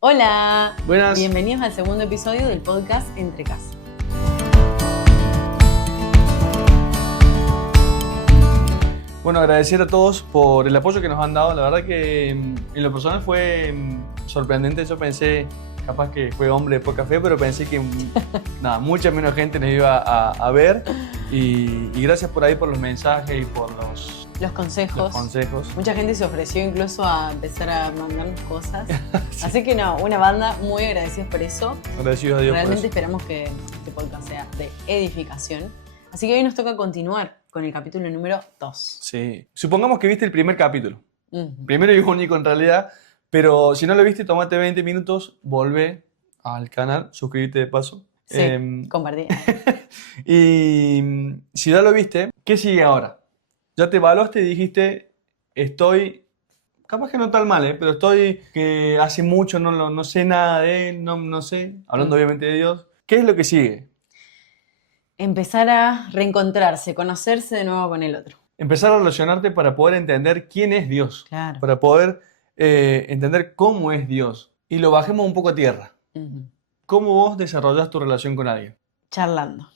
Hola, Buenas. bienvenidos al segundo episodio del podcast Entre Casa. Bueno, agradecer a todos por el apoyo que nos han dado. La verdad que en lo personal fue sorprendente. Yo pensé, capaz que fue hombre de poca fe, pero pensé que mucha menos gente nos iba a ver. Y gracias por ahí, por los mensajes y por Los consejos. Mucha gente se ofreció incluso a empezar a mandarnos cosas. Sí. Así que una banda muy agradecidos por eso. Agradecidos a Dios. Realmente por eso. esperamos que este podcast sea de edificación. Así que hoy nos toca continuar con el capítulo número 2. Sí. Supongamos que viste el primer capítulo. Primero y único en realidad. Pero si no lo viste, tómate 20 minutos, volvé al canal, suscríbete de paso. Sí, compartí. Y si ya lo viste, ¿qué sigue ahora? Ya te evaluaste y dijiste, estoy, capaz que no tan mal, pero estoy que hace mucho no sé nada de él, no sé, hablando obviamente de Dios. ¿Qué es lo que sigue? Empezar a reencontrarse, conocerse de nuevo con el otro. Empezar a relacionarte para poder entender quién es Dios. Claro. Para poder entender cómo es Dios. Y lo bajemos un poco a tierra. ¿Cómo vos desarrollás tu relación con alguien? Charlando,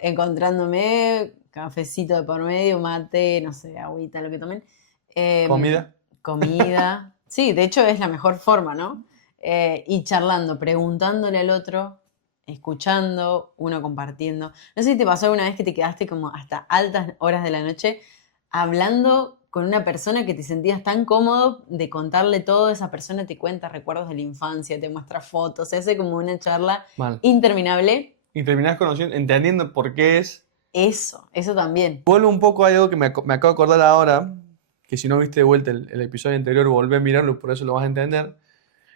encontrándome, cafecito de por medio, mate, no sé, agüita, lo que tomen. ¿Comida? Sí, de hecho es la mejor forma, ¿no? Y charlando, preguntándole al otro, escuchando, uno compartiendo. No sé si te pasó alguna vez que te quedaste como hasta altas horas de la noche hablando con una persona que te sentías tan cómodo de contarle todo. Esa persona te cuenta recuerdos de la infancia, te muestra fotos, se hace como una charla interminable. Y terminás conociendo, entendiendo por qué es. Eso también. Vuelvo un poco a algo que me acabo de acordar ahora, que si no viste de vuelta el episodio anterior, volvé a mirarlo, por eso lo vas a entender.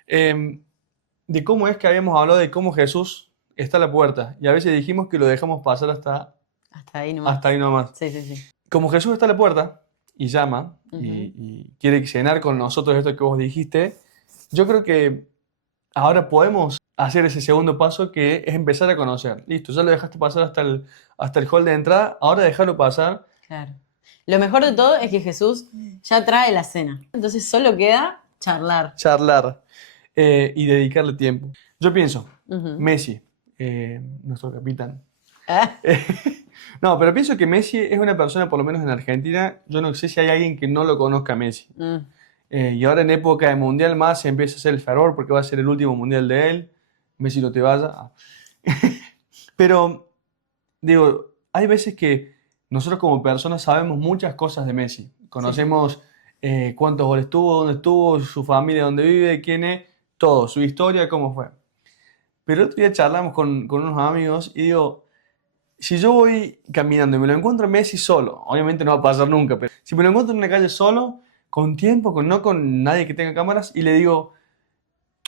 De cómo es que habíamos hablado de cómo Jesús está a la puerta. Y a veces dijimos que lo dejamos pasar hasta ahí nomás. Sí. Como Jesús está a la puerta y llama y quiere cenar con nosotros esto que vos dijiste, yo creo que ahora podemos hacer ese segundo paso, que es empezar a conocer. Listo, ya lo dejaste pasar hasta el hall de entrada, ahora déjalo pasar. Claro. Lo mejor de todo es que Jesús ya trae la cena. Entonces solo queda charlar. Y dedicarle tiempo. Yo pienso, Messi, nuestro capitán. No, pero pienso que Messi es una persona, por lo menos en Argentina, yo no sé si hay alguien que no lo conozca a Messi. Y ahora en época de mundial más se empieza a hacer el fervor porque va a ser el último mundial de él. Messi, no te vaya. Pero, digo, hay veces que nosotros como personas sabemos muchas cosas de Messi. Conocemos cuántos goles tuvo, dónde estuvo, su familia, dónde vive, quién es, todo, su historia, cómo fue. Pero el otro día charlamos con unos amigos y digo, si yo voy caminando y me lo encuentro a Messi solo, obviamente no va a pasar nunca, pero si me lo encuentro en una calle solo, con tiempo, no con nadie que tenga cámaras, y le digo,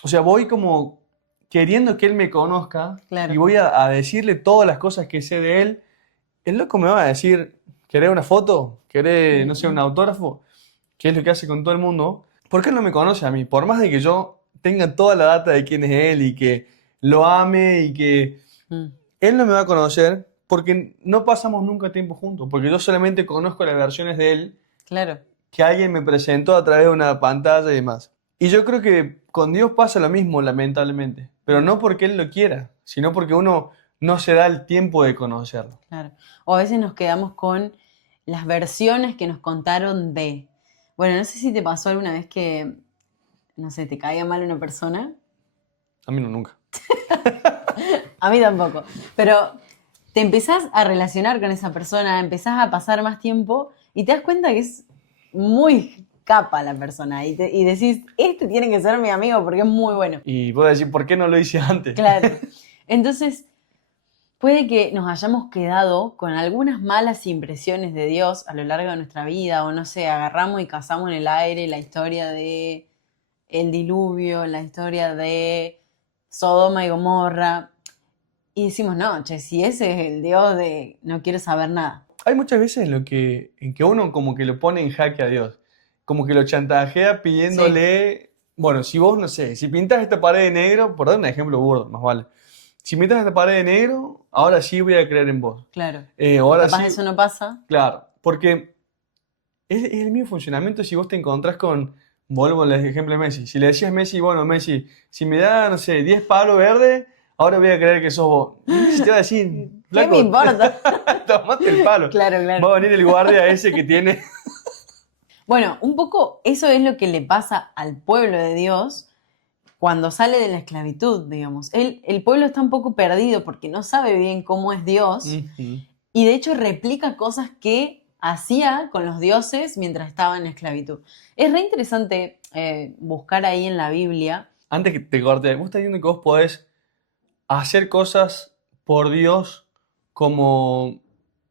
o sea, voy como queriendo que él me conozca, y voy a decirle todas las cosas que sé de él, el loco me va a decir, ¿querés una foto? ¿Querés, no sé, un autógrafo? ¿Qué es lo que hace con todo el mundo? Porque él no me conoce a mí, por más de que yo tenga toda la data de quién es él y que lo ame y que él no me va a conocer porque no pasamos nunca tiempo juntos, porque yo solamente conozco las versiones de él que alguien me presentó a través de una pantalla y demás. Y yo creo que con Dios pasa lo mismo, lamentablemente, pero no porque Él lo quiera, sino porque uno no se da el tiempo de conocerlo. Claro. O a veces nos quedamos con las versiones que nos contaron de... Bueno, no sé si te pasó alguna vez que, no sé, te caía mal una persona. A mí no, nunca. A mí tampoco. Pero te empezás a relacionar con esa persona, empezás a pasar más tiempo y te das cuenta que es muy capa la persona. Y decís, este tiene que ser mi amigo porque es muy bueno. Y vos decís, ¿por qué no lo hice antes? Claro. Entonces, puede que nos hayamos quedado con algunas malas impresiones de Dios a lo largo de nuestra vida, o no sé, agarramos y cazamos en el aire la historia de el diluvio, la historia de Sodoma y Gomorra, y decimos, no, che, si ese es el Dios de no quiero saber nada. Hay muchas veces en que uno como que lo pone en jaque a Dios, como que lo chantajea pidiéndole, bueno, si vos, no sé, si pintas esta pared de negro, por dar un ejemplo burdo, más vale, si pintas esta pared de negro, ahora sí voy a creer en vos. Claro. Ahora capaz sí, eso no pasa. Claro, porque es el mismo funcionamiento si vos te encontrás con Vuelvo al ejemplo de Messi. Si le decías a Messi, bueno, Messi, si me da, no sé, 10 palos verdes, ahora voy a creer que sos vos. Messi te va a decir, ¿Qué flaco, me importa? tomate el palo. Claro, Va claro. a venir el guardia ese que tiene. Bueno, un poco eso es lo que le pasa al pueblo de Dios cuando sale de la esclavitud, digamos. El pueblo está un poco perdido porque no sabe bien cómo es Dios y de hecho replica cosas que hacía con los dioses mientras estaba en la esclavitud. Es re interesante buscar ahí en la Biblia. Antes que te corte, ¿vos estás diciendo que vos podés hacer cosas por Dios como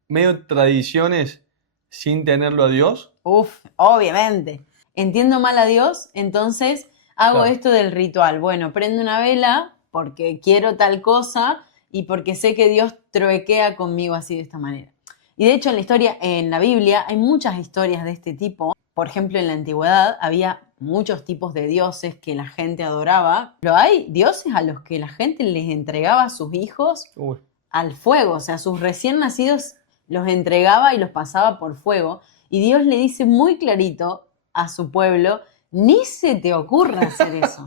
medio tradiciones sin tenerlo a Dios? Uf, obviamente. Entiendo mal a Dios, entonces hago Claro. esto del ritual. Bueno, prendo una vela porque quiero tal cosa y porque sé que Dios truequea conmigo así de esta manera. Y de hecho en la historia, en la Biblia, hay muchas historias de este tipo. Por ejemplo, en la antigüedad había muchos tipos de dioses que la gente adoraba, pero hay dioses a los que la gente les entregaba a sus hijos Uy. al fuego, o sea, sus recién nacidos los entregaba y los pasaba por fuego. Y Dios le dice muy clarito a su pueblo, ni se te ocurra hacer eso,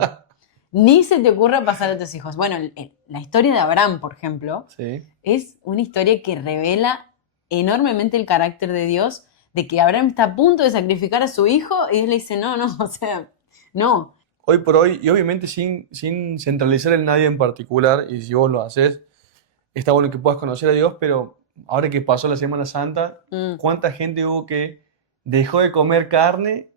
ni se te ocurra pasar a tus hijos. Bueno, la historia de Abraham, por ejemplo, Sí. es una historia que revela enormemente el carácter de Dios, de que Abraham está a punto de sacrificar a su hijo y Dios le dice, no, o sea, no. Hoy por hoy, y obviamente sin centralizar en nadie en particular, y si vos lo haces, está bueno que puedas conocer a Dios, pero ahora que pasó la Semana Santa, ¿cuánta gente hubo que dejó de comer carne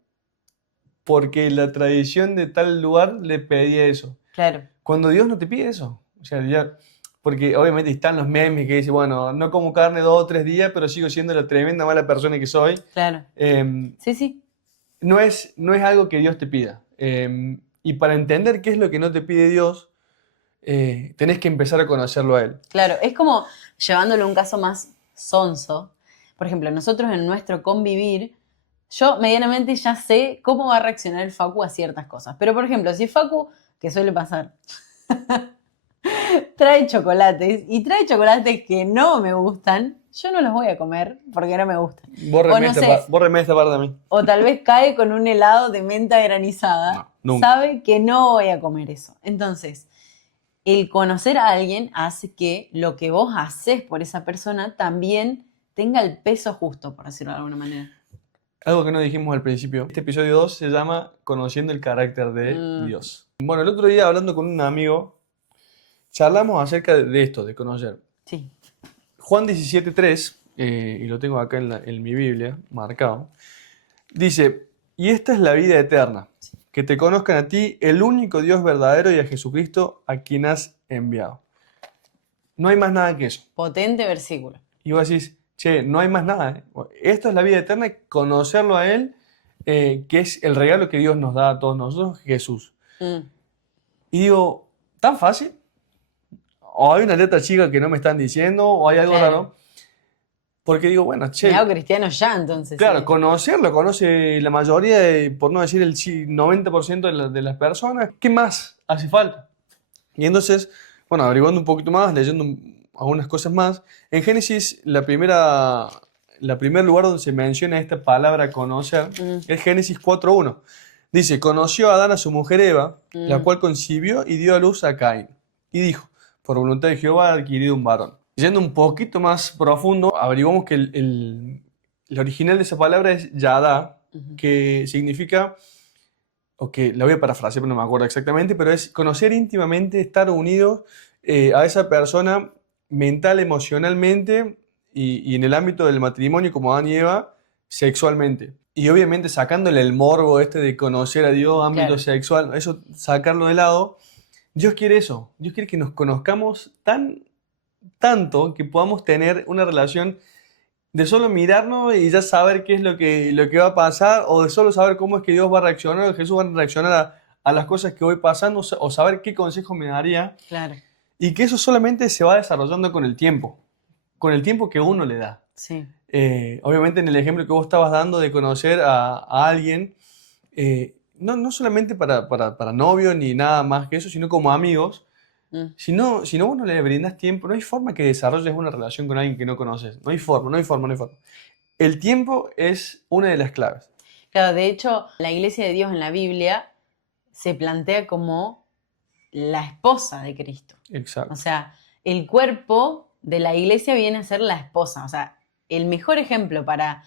porque la tradición de tal lugar le pedía eso? Claro. Cuando Dios no te pide eso. O sea, ya, porque obviamente están los memes que dicen, bueno, no como carne 2 o 3 días, pero sigo siendo la tremenda mala persona que soy. Claro. Sí. No es algo que Dios te pida. Y para entender qué es lo que no te pide Dios, tenés que empezar a conocerlo a Él. Claro, es como llevándolo a un caso más sonso. Por ejemplo, nosotros en nuestro convivir, yo medianamente ya sé cómo va a reaccionar el Facu a ciertas cosas. Pero, por ejemplo, si Facu, que suele pasar, trae chocolates y trae chocolates que no me gustan, yo no los voy a comer porque no me gustan. Bórreme O no sé, bórreme esta parte a mí. o tal vez cae con un helado de menta granizada, No, nunca. sabe que no voy a comer eso. Entonces, el conocer a alguien hace que lo que vos haces por esa persona también tenga el peso justo, por decirlo de alguna manera. Algo que no dijimos al principio. Este episodio 2 se llama Conociendo el carácter de Dios. Bueno, el otro día hablando con un amigo, charlamos acerca de esto, de conocer. Sí. Juan 17:3, y lo tengo acá en mi Biblia, marcado, dice, y esta es la vida eterna, que te conozcan a ti, el único Dios verdadero, y a Jesucristo, a quien has enviado. No hay más nada que eso. Potente versículo. Y vos decís, che, no hay más nada. Esto es la vida eterna, conocerlo a Él, que es el regalo que Dios nos da a todos nosotros, Jesús. Y digo, ¿tan fácil? ¿O hay una letra chica que no me están diciendo? ¿O hay algo raro? Porque digo, bueno, che. Me hago cristiano ya, entonces. Claro, conocerlo, conoce la mayoría, por no decir el 90% de las personas. ¿Qué más hace falta? Y entonces, bueno, averiguando un poquito más, leyendo algunas cosas más, en Génesis, el primer lugar donde se menciona esta palabra conocer es Génesis 4:1. Dice, conoció a Adán a su mujer Eva, la cual concibió y dio a luz a Caín. Y dijo, por voluntad de Jehová ha adquirido un varón. Yendo un poquito más profundo, averiguamos que el original de esa palabra es yadá, que significa, o que la voy a parafrasear, pero no me acuerdo exactamente, pero es conocer íntimamente, estar unido a esa persona mental, emocionalmente y en el ámbito del matrimonio, como Adán y Eva, sexualmente. Y obviamente sacándole el morbo de conocer a Dios, ámbito sexual, eso sacarlo de lado. Dios quiere eso. Dios quiere que nos conozcamos tanto que podamos tener una relación de solo mirarnos y ya saber qué es lo que va a pasar, o de solo saber cómo es que Dios va a reaccionar, o Jesús va a reaccionar a las cosas que voy pasando, o saber qué consejo me daría. Claro. Y que eso solamente se va desarrollando con el tiempo que uno le da. Sí. Obviamente en el ejemplo que vos estabas dando de conocer a alguien, no solamente para novio ni nada más que eso, sino como amigos. Si no vos no le brindas tiempo, no hay forma que desarrolles una relación con alguien que no conoces. No hay forma. El tiempo es una de las claves. Claro, de hecho, la iglesia de Dios en la Biblia se plantea como la esposa de Cristo. Exacto. O sea, el cuerpo de la iglesia viene a ser la esposa. O sea, el mejor ejemplo para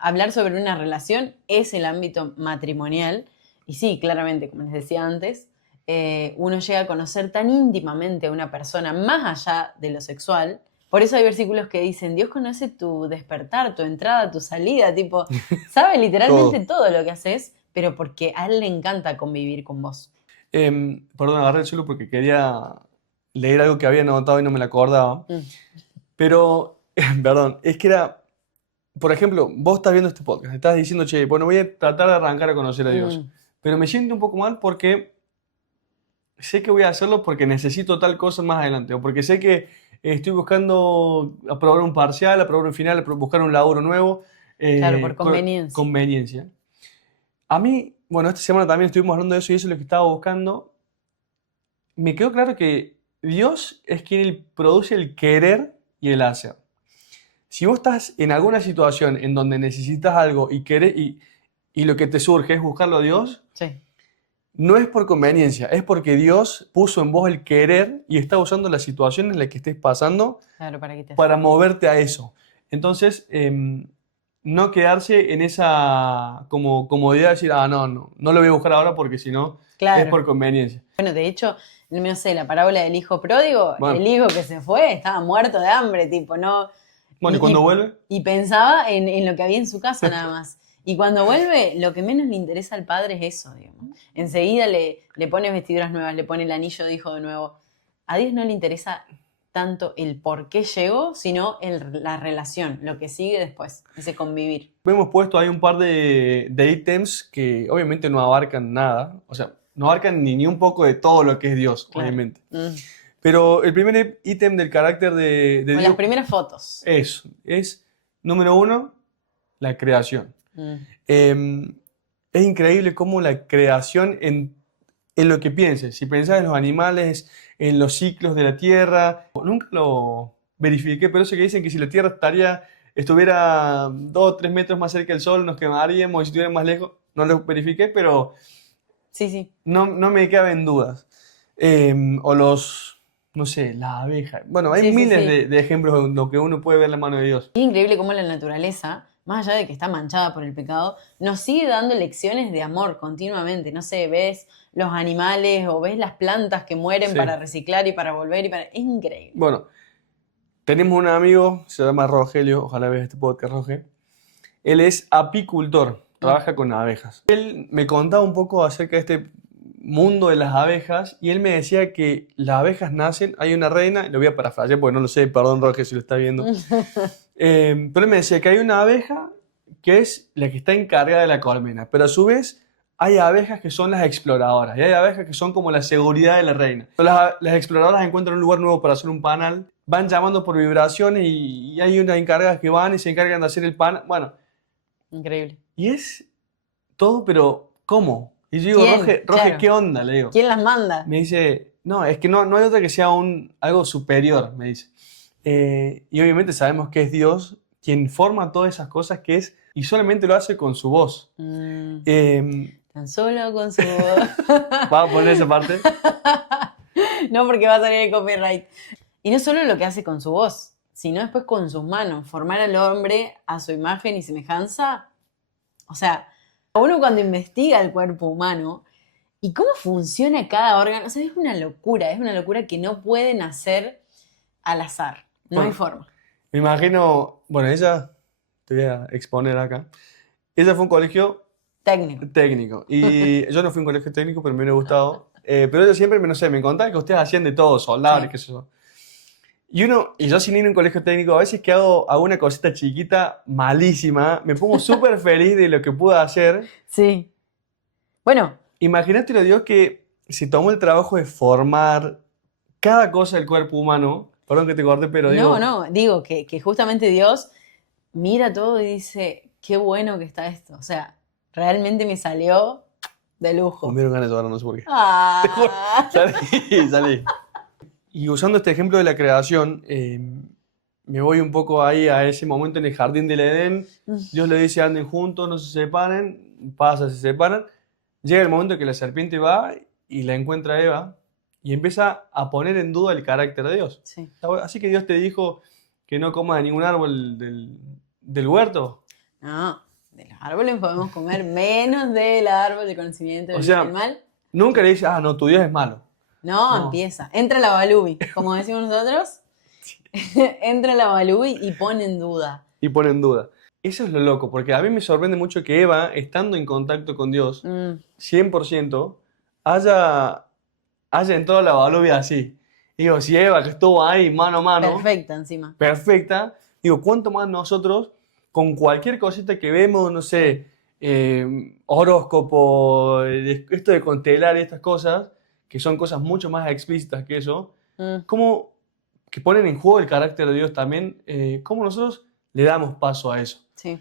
hablar sobre una relación es el ámbito matrimonial. Y sí, claramente, como les decía antes, uno llega a conocer tan íntimamente a una persona más allá de lo sexual. Por eso hay versículos que dicen, Dios conoce tu despertar, tu entrada, tu salida, tipo, sabe literalmente todo lo que haces, pero porque a él le encanta convivir con vos. Perdón, agarré el celu porque quería leer algo que había anotado y no me lo acordaba. Pero, perdón, es que era, por ejemplo, vos estás viendo este podcast, estás diciendo, che, bueno, voy a tratar de arrancar a conocer a Dios. Pero me siento un poco mal porque sé que voy a hacerlo porque necesito tal cosa más adelante. O porque sé que estoy buscando aprobar un parcial, aprobar un final, buscar un laburo nuevo. Claro, por conveniencia. Conveniencia. A mí, bueno, esta semana también estuvimos hablando de eso y eso es lo que estaba buscando. Me quedó claro que Dios es quien produce el querer y el hacer. Si vos estás en alguna situación en donde necesitas algo y querés, y lo que te surge es buscarlo a Dios, sí. No es por conveniencia, es porque Dios puso en vos el querer y está usando la situación en la que estés pasando claro, para moverte a eso. Entonces, no quedarse en esa como comodidad de decir, no lo voy a buscar ahora porque si no, claro. es por conveniencia. Bueno, de hecho, no sé, la parábola del hijo pródigo, el hijo que se fue estaba muerto de hambre, tipo, ¿no? Bueno, ¿y cuando vuelve? Y pensaba en lo que había en su casa nada más. Y cuando vuelve, lo que menos le interesa al padre es eso, digamos. Enseguida le pone vestiduras nuevas, le pone el anillo de hijo de nuevo. A Dios no le interesa tanto el por qué llegó, sino la relación, lo que sigue después, ese convivir. Hemos puesto ahí un par de ítems que obviamente no abarcan nada, o sea, no abarcan ni un poco de todo lo que es Dios, claro. Obviamente. Pero el primer ítem del carácter de Dios... las primeras fotos. Eso, es, número 1, la creación. Es increíble cómo la creación en lo que pienses, si pensás en los animales, en los ciclos de la Tierra, nunca lo verifiqué, pero eso que dicen que si la Tierra estuviera 2 o 3 metros más cerca del Sol nos quemaríamos y si estuviera más lejos, no lo verifiqué, pero sí. No me caben dudas. O no sé, las abejas. Bueno, hay miles de ejemplos en lo que uno puede ver la mano de Dios. Es increíble cómo la naturaleza, más allá de que está manchada por el pecado, nos sigue dando lecciones de amor continuamente. No sé, ves los animales o ves las plantas que mueren para reciclar y para volver. Es increíble. Bueno, tenemos un amigo, se llama Rogelio, ojalá veas este podcast, Roge. Él es apicultor, trabaja con abejas. Él me contaba un poco acerca de este mundo de las abejas y él me decía que las abejas nacen, hay una reina, lo voy a parafrasear porque no lo sé, perdón Roge si lo está viendo, pero él me decía que hay una abeja que es la que está encargada de la colmena, pero a su vez hay abejas que son las exploradoras y hay abejas que son como la seguridad de la reina. Las exploradoras encuentran un lugar nuevo para hacer un panal, van llamando por vibraciones y hay unas encargadas que van y se encargan de hacer el panal, bueno. Increíble. Y es todo, pero ¿cómo? Y yo digo, Roge, claro. ¿Qué onda? Le digo. ¿Quién las manda? Me dice, no, es que no hay otra que sea algo superior, me dice. Y obviamente sabemos que es Dios quien forma todas esas cosas que es, y solamente lo hace con su voz. Tan solo con su voz. ¿Vas a poner esa parte? No, porque va a salir el copyright. Y no solo lo que hace con su voz, sino después con sus manos. Formar al hombre a su imagen y semejanza. O sea, uno cuando investiga el cuerpo humano y cómo funciona cada órgano, o sea, es una locura que no pueden hacer al azar. No hay forma. Me imagino, bueno, ella, te voy a exponer acá, ella fue a un colegio técnico. Y yo no fui a un colegio técnico, pero me hubiera gustado. Pero ella siempre, no sé, me contaba que ustedes hacían de todo, soldados y qué sé yo. Y yo sin ir a un colegio técnico, a veces que hago una cosita chiquita, malísima, me pongo súper feliz de lo que pude hacer. Sí. Bueno. Imagínate lo Dios que se tomó el trabajo de formar cada cosa del cuerpo humano. Perdón que te corté, pero digo... Digo que justamente Dios mira todo y dice, qué bueno que está esto. O sea, realmente me salió de lujo. Me dieron ganas de llorar, no sé por qué. Ah. Salí. Y usando este ejemplo de la creación, me voy un poco ahí a ese momento en el jardín del Edén. Dios le dice anden juntos, no se separen, pasa, se separan. Llega el momento que la serpiente va y la encuentra a Eva y empieza a poner en duda el carácter de Dios. Sí. Así que Dios te dijo que no comas de ningún árbol del huerto. No, de los árboles podemos comer menos del árbol de conocimiento del bien y del mal. Nunca le dices, no, tu Dios es malo. No, empieza. Entra la balubi, como decimos nosotros. Entra la balubi y pone en duda. Y pone en duda. Eso es lo loco, porque a mí me sorprende mucho que Eva, estando en contacto con Dios, 100%, haya entrado a la balubi así. Digo, si Eva, que estuvo ahí mano a mano. Perfecta encima. Perfecta. Digo, ¿cuánto más nosotros, con cualquier cosita que vemos, no sé, horóscopo, esto de constelar y estas cosas, que son cosas mucho más explícitas que eso, como que ponen en juego el carácter de Dios también, cómo nosotros le damos paso a eso. Sí.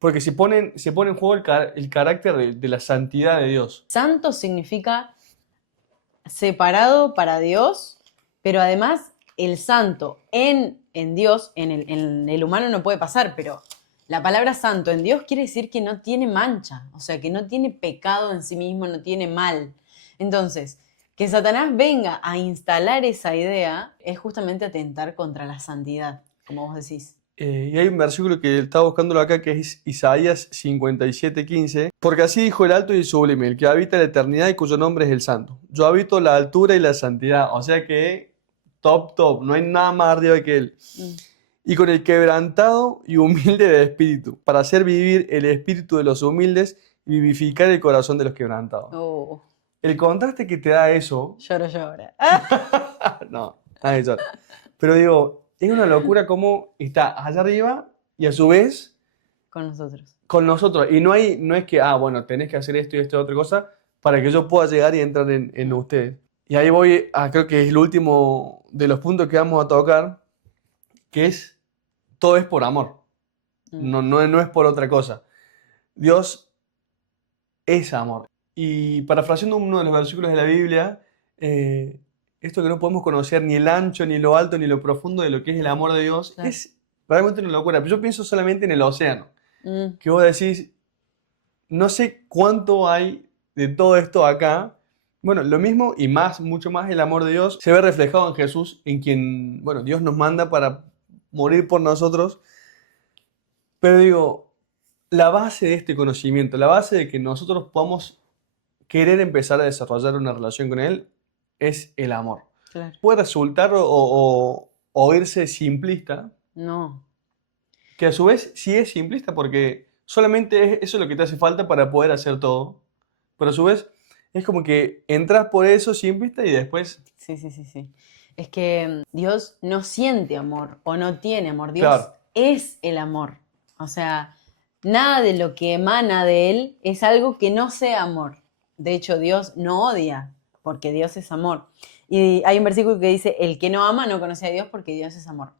Porque se pone en juego el carácter de la santidad de Dios. Santo significa separado para Dios, pero además el santo en Dios, en el humano no puede pasar, pero la palabra santo en Dios quiere decir que no tiene mancha, o sea, que no tiene pecado en sí mismo, no tiene mal. Entonces, que Satanás venga a instalar esa idea es justamente atentar contra la santidad, como vos decís. Y hay un versículo que estaba buscándolo acá, que es Isaías 57:15. Porque así dijo el alto y el sublime, el que habita la eternidad y cuyo nombre es el santo. Yo habito la altura y la santidad. O sea que top, no hay nada más arriba que él. Y con el quebrantado y humilde de espíritu, para hacer vivir el espíritu de los humildes y vivificar el corazón de los quebrantados. Oh. El contraste que te da eso... Llora. No, nadie llora. Pero digo... Es una locura cómo está allá arriba y a su vez... Con nosotros. Y no es que, bueno, tenés que hacer esto y esto y otra cosa para que yo pueda llegar y entrar en ustedes. Y ahí voy creo que es el último de los puntos que vamos a tocar, que es, todo es por amor. No es por otra cosa. Dios es amor. Y parafraseando uno de los versículos de la Biblia... esto que no podemos conocer ni el ancho, ni lo alto, ni lo profundo de lo que es el amor de Dios, claro, es realmente una locura. Pero yo pienso solamente en el océano. Que vos decís, no sé cuánto hay de todo esto acá. Bueno, lo mismo y más, mucho más, el amor de Dios se ve reflejado en Jesús, en quien, bueno, Dios nos manda para morir por nosotros. Pero digo, la base de este conocimiento, la base de que nosotros podamos querer empezar a desarrollar una relación con Él, es el amor. Claro. Puede resultar o oírse simplista. No. Que a su vez sí es simplista porque solamente eso es lo que te hace falta para poder hacer todo. Pero a su vez es como que entras por eso simplista y después... Sí. Es que Dios no siente amor o no tiene amor. Dios claro, es el amor. O sea, nada de lo que emana de Él es algo que no sea amor. De hecho, Dios no odia, porque Dios es amor. Y hay un versículo que dice, el que no ama no conoce a Dios porque Dios es amor.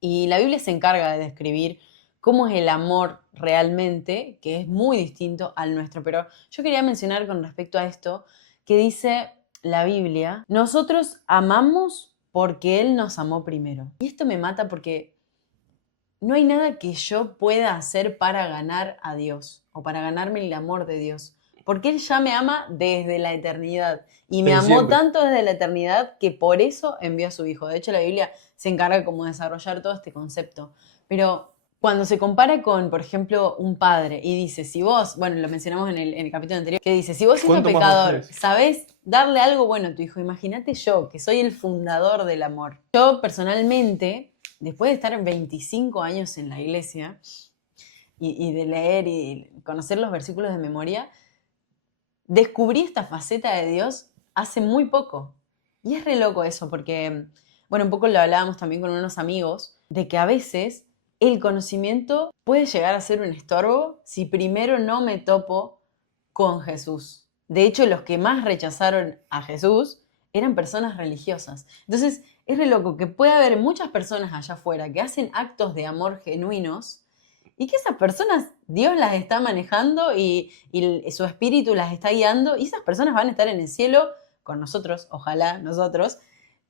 Y la Biblia se encarga de describir cómo es el amor realmente, que es muy distinto al nuestro. Pero yo quería mencionar con respecto a esto, que dice la Biblia, nosotros amamos porque Él nos amó primero. Y esto me mata porque no hay nada que yo pueda hacer para ganar a Dios o para ganarme el amor de Dios. Porque Él ya me ama desde la eternidad. Y me amó tanto desde la eternidad que por eso envió a su Hijo. De hecho, la Biblia se encarga como de desarrollar todo este concepto. Pero cuando se compara con, por ejemplo, un padre y dice, si vos, bueno, lo mencionamos en el capítulo anterior, que dice, si vos siendo pecador sabés darle algo bueno a tu hijo, imagínate yo, que soy el fundador del amor. Yo personalmente, después de estar 25 años en la iglesia y de leer y conocer los versículos de memoria, descubrí esta faceta de Dios hace muy poco. Y es re loco eso, porque, bueno, un poco lo hablábamos también con unos amigos, de que a veces el conocimiento puede llegar a ser un estorbo si primero no me topo con Jesús. De hecho, los que más rechazaron a Jesús eran personas religiosas. Entonces, es re loco que puede haber muchas personas allá afuera que hacen actos de amor genuinos y que esas personas, Dios las está manejando y su espíritu las está guiando y esas personas van a estar en el cielo con nosotros, ojalá nosotros,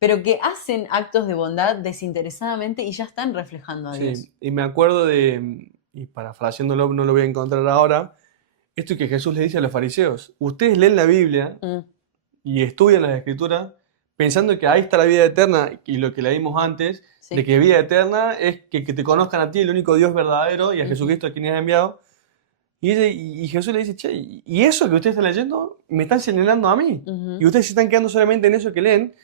pero que hacen actos de bondad desinteresadamente y ya están reflejando a Dios. Sí, y me acuerdo y parafraseándolo, no lo voy a encontrar ahora, esto que Jesús le dice a los fariseos. Ustedes leen la Biblia y estudian las Escrituras pensando que ahí está la vida eterna y lo que leímos antes, Sí. de que vida eterna es que te conozcan a ti, el único Dios verdadero, y a Jesucristo a quien has enviado. Y Jesús le dice, che, y eso que ustedes están leyendo me están señalando a mí. Y ustedes se están quedando solamente en eso que leen,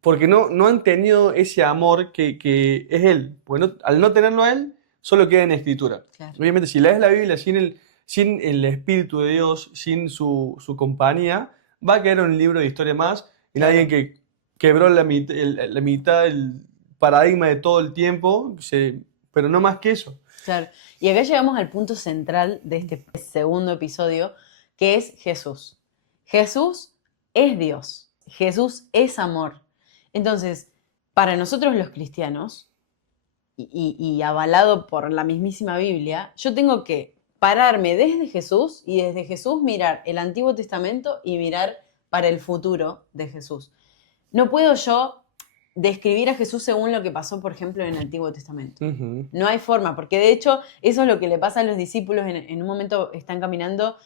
porque no han tenido ese amor que es Él. Porque al no tenerlo a Él, solo queda en Escritura. Claro. Obviamente, si lees la Biblia sin el Espíritu de Dios, sin su compañía, va a quedar un libro de historia más, en Claro. alguien que quebró la mitad, el paradigma de todo el tiempo, pero no más que eso. Claro. Y acá llegamos al punto central de este segundo episodio, que es Jesús. Jesús es Dios. Jesús es amor. Entonces, para nosotros los cristianos, y avalado por la mismísima Biblia, yo tengo que pararme desde Jesús y desde Jesús mirar el Antiguo Testamento y mirar para el futuro de Jesús. No puedo yo describir a Jesús según lo que pasó, por ejemplo, en el Antiguo Testamento. No hay forma, porque de hecho eso es lo que le pasa a los discípulos. En un momento están caminando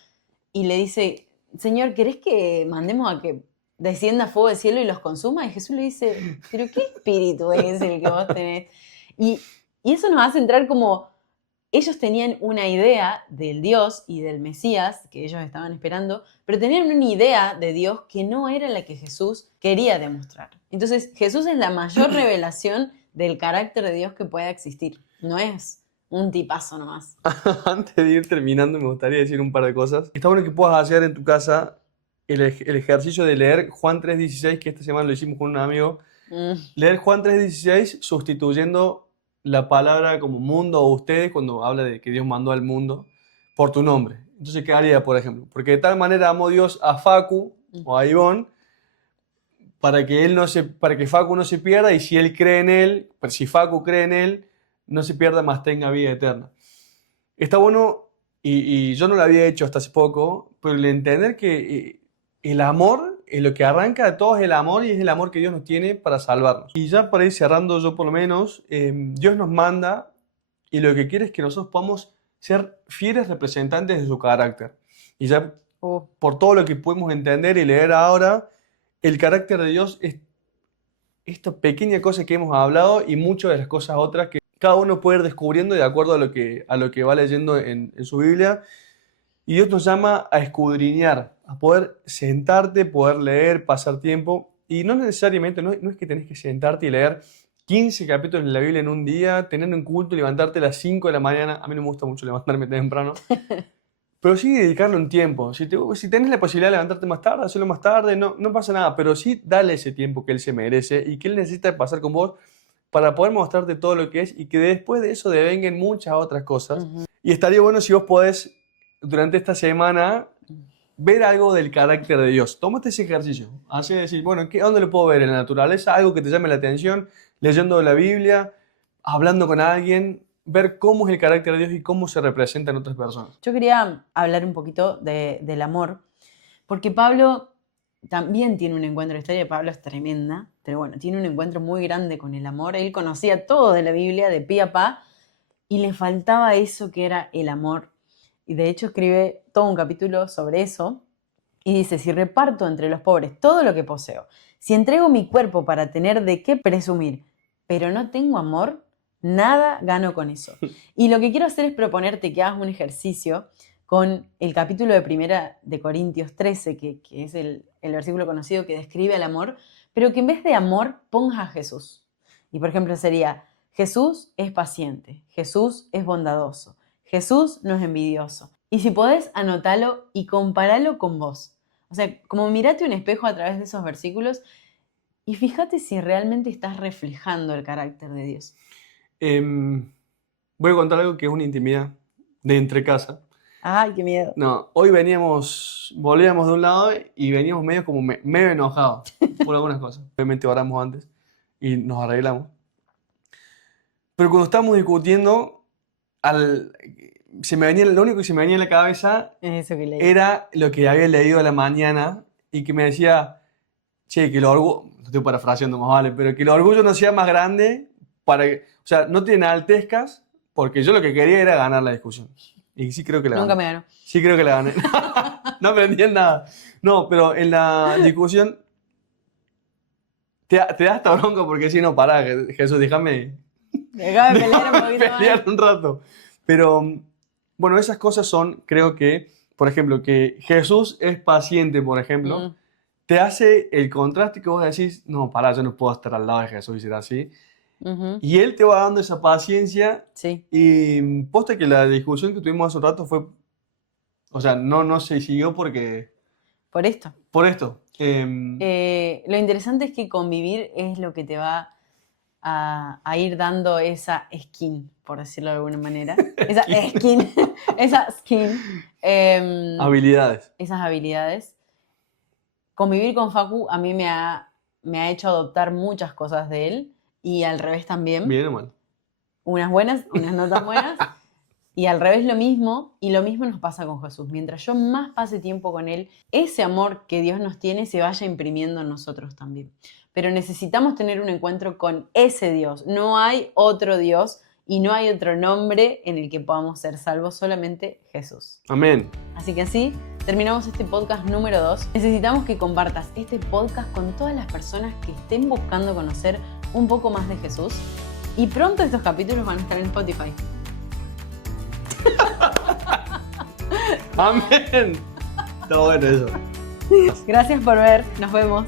y le dice, Señor, ¿querés que mandemos a que descienda fuego del cielo y los consuma? Y Jesús le dice, ¿pero qué espíritu es el que vos tenés? Y eso nos hace entrar como ellos tenían una idea del Dios y del Mesías que ellos estaban esperando, pero tenían una idea de Dios que no era la que Jesús quería demostrar. Entonces, Jesús es la mayor revelación del carácter de Dios que pueda existir. No es un tipazo nomás. Antes de ir terminando, me gustaría decir un par de cosas. Está bueno que puedas hacer en tu casa el ejercicio de leer Juan 3:16, que esta semana lo hicimos con un amigo. Leer Juan 3:16 sustituyendo la palabra como mundo o ustedes cuando habla de que Dios mandó al mundo por tu nombre. Entonces, ¿qué haría, por ejemplo? Porque de tal manera amó Dios a Facu o a Ivonne para que Facu no se pierda, y si él cree en él, pero si Facu cree en él, no se pierda, más tenga vida eterna. Está bueno, y yo no lo había hecho hasta hace poco, pero el entender que el amor, lo que arranca de todo es el amor, y es el amor que Dios nos tiene para salvarnos. Y ya para ir cerrando yo por lo menos, Dios nos manda, y lo que quiere es que nosotros podamos ser fieles representantes de su carácter. Y ya por todo lo que podemos entender y leer ahora, el carácter de Dios es esta pequeña cosa que hemos hablado y muchas de las cosas otras que cada uno puede ir descubriendo de acuerdo a lo que va leyendo en su Biblia. Y Dios nos llama a escudriñar, a poder sentarte, poder leer, pasar tiempo. Y no necesariamente, no es que tenés que sentarte y leer 15 capítulos de la Biblia en un día, tener un culto, levantarte a las 5 de la mañana. A mí no me gusta mucho levantarme temprano. Pero sí dedicarle un tiempo. Si tenés la posibilidad de levantarte más tarde, hacerlo más tarde, no pasa nada. Pero sí dale ese tiempo que Él se merece y que Él necesita pasar con vos para poder mostrarte todo lo que es, y que después de eso devengan muchas otras cosas. Y estaría bueno si vos podés, durante esta semana, ver algo del carácter de Dios. Tómate ese ejercicio. Así de decir, bueno, ¿dónde lo puedo ver? ¿En la naturaleza? ¿Algo que te llame la atención? Leyendo la Biblia, hablando con alguien, ver cómo es el carácter de Dios y cómo se representa en otras personas. Yo quería hablar un poquito del amor, porque Pablo también tiene un encuentro. La historia de Pablo es tremenda, pero bueno, tiene un encuentro muy grande con el amor. Él conocía todo de la Biblia, de pi a pa, y le faltaba eso que era el amor. Y de hecho escribe todo un capítulo sobre eso, y dice, si reparto entre los pobres todo lo que poseo, si entrego mi cuerpo para tener de qué presumir, pero no tengo amor, nada gano con eso. Y lo que quiero hacer es proponerte que hagas un ejercicio con el capítulo de 1 de Corintios 13, que es el versículo conocido que describe el amor, pero que en vez de amor pongas a Jesús. Y por ejemplo sería, Jesús es paciente, Jesús es bondadoso, Jesús no es envidioso. Y si podés, anotalo y comparalo con vos. O sea, como mirate un espejo a través de esos versículos y fíjate si realmente estás reflejando el carácter de Dios. Voy a contar algo que es una intimidad de entre casa. Ay, qué miedo. No, hoy volvíamos de un lado y veníamos medio como medio enojados por algunas cosas. Obviamente oramos antes y nos arreglamos. Pero cuando estábamos discutiendo, lo único que se me venía en la cabeza Es eso que leí. era lo que había leído a la mañana y que me decía, che, que el orgullo, estoy parafraseando más vale, pero que el orgullo no sea más grande o sea, no te enaltezcas, porque yo lo que quería era ganar la discusión. Y sí creo que la gané. Nunca me ganó. Sí creo que la gané. No aprendí en nada. No, pero en la discusión te da hasta bronca porque si no, pará, Jesús, déjame Pelear un poquito pelear un rato. Pero, bueno, esas cosas son, creo que, por ejemplo, que Jesús es paciente, por ejemplo, te hace el contraste que vos decís, no, pará, yo no puedo estar al lado de Jesús y ser así. Y él te va dando esa paciencia. Sí. Y posta que la discusión que tuvimos hace un rato fue, o sea, no se siguió porque... Por esto. Por esto. Lo interesante es que convivir es lo que te va a ir dando esa skin, por decirlo de alguna manera. Esa skin. Esa skin. Habilidades. Esas habilidades. Convivir con Facu a mí me ha hecho adoptar muchas cosas de él y al revés también. Bien o mal. Unas buenas, unas no tan buenas. Y al revés lo mismo, y lo mismo nos pasa con Jesús. Mientras yo más pase tiempo con Él, ese amor que Dios nos tiene se vaya imprimiendo en nosotros también. Pero necesitamos tener un encuentro con ese Dios. No hay otro Dios y no hay otro nombre en el que podamos ser salvos, solamente Jesús. Amén. Así que así terminamos este podcast número 2. Necesitamos que compartas este podcast con todas las personas que estén buscando conocer un poco más de Jesús. Y pronto estos capítulos van a estar en Spotify. Amén. Está bueno eso. Gracias por ver. Nos vemos.